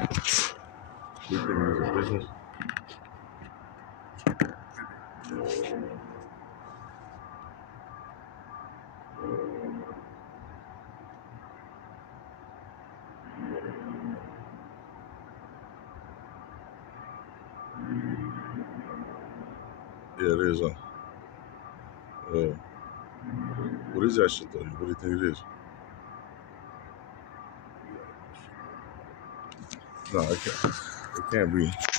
You think it's a business? Yeah, it is. What is that shit though? What do you think it is? No, it can't be.